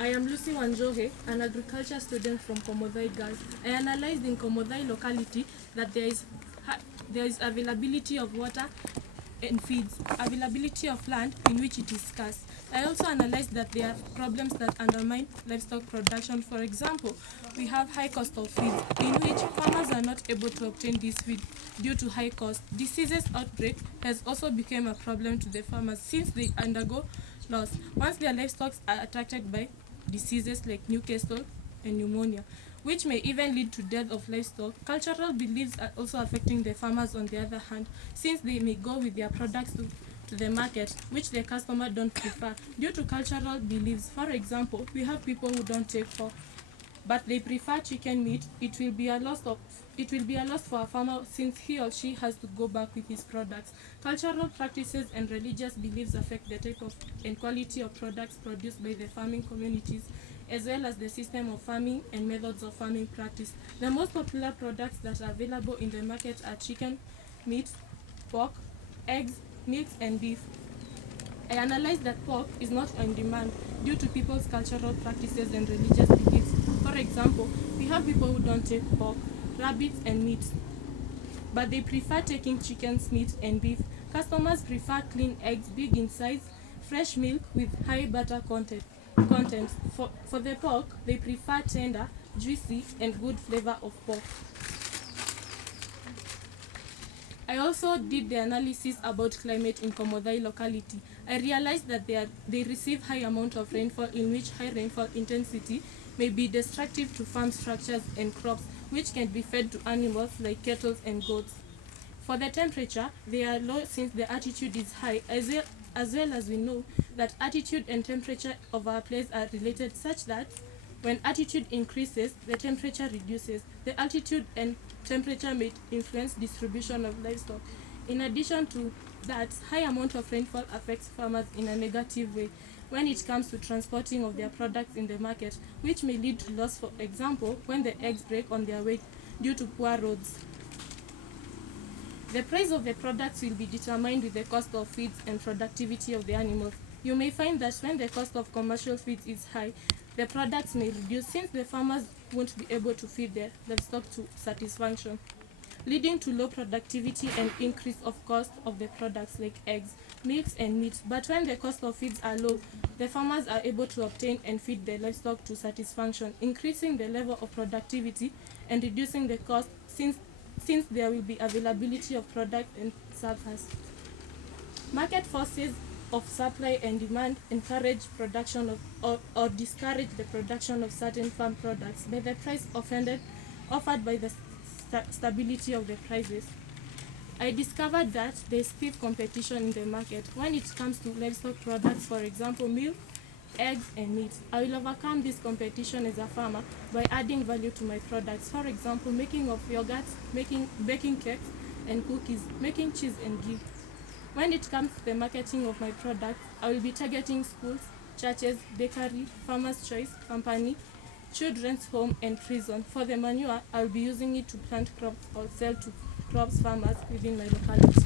I am Lucy Wanjohe, an agriculture student from Komodhai Girls. I analyzed in Komodhai locality that there is availability of water and feeds, availability of land in which it is scarce. I also analyzed that there are problems that undermine livestock production. For example, we have high cost of feed, in which farmers are not able to obtain this feed due to high cost. Diseases outbreak has also become a problem to the farmers since they undergo loss once their livestock are attacked by diseases like Newcastle and pneumonia, which may even lead to death of livestock. Cultural beliefs are also affecting the farmers on the other hand, since they may go with their products to the market, which the customer don't prefer due to cultural beliefs. For example, we have people who don't take pork, but they prefer chicken meat. It will be a loss for a farmer since he or she has to go back with his products. Cultural practices and religious beliefs affect the type of and quality of products produced by the farming communities, as well as the system of farming and methods of farming practice. The most popular products that are available in the market are chicken, meat, pork, eggs, milk, and beef. I analyzed that pork is not on demand due to people's cultural practices and religious beliefs. For example, we have people who don't take pork, rabbits, and meat, but they prefer taking chickens, meat, and beef. Customers prefer clean eggs, big in size, fresh milk with high butter content. For the pork, they prefer tender, juicy, and good flavor of pork. I also did the analysis about climate in Komodhai locality. I realized that they receive high amount of rainfall, in which high rainfall intensity may be destructive to farm structures and crops, which can be fed to animals like cattle and goats. For the temperature, they are low since the altitude is high, as well as we know that altitude and temperature of our place are related, such that when altitude increases, the temperature reduces. The altitude and temperature may influence distribution of livestock. In addition to that, high amount of rainfall affects farmers in a negative way when it comes to transporting of their products in the market, which may lead to loss, for example, when the eggs break on their way due to poor roads. The price of the products will be determined with the cost of feeds and productivity of the animals. You may find that when the cost of commercial feeds is high, the products may reduce since the farmers won't be able to feed their livestock to satisfaction, leading to low productivity and increase of cost of the products like eggs, milk, and meat. But when the cost of feeds are low, the farmers are able to obtain and feed their livestock to satisfaction, increasing the level of productivity and reducing the cost since there will be availability of product and surplus. Market forces of supply and demand encourage production of or discourage the production of certain farm products by the price offered by the stability of the prices. I discovered that there is stiff competition in the market when it comes to livestock products, for example, milk, eggs, and meat. I will overcome this competition as a farmer by adding value to my products. For example, making of yogurts, baking cakes and cookies, making cheese and ghee. When it comes to the marketing of my products, I will be targeting schools, churches, bakery, farmers' choice, company, children's home, and prison. For the manure, I will be using it to plant crops or sell to crops farmers within my locality.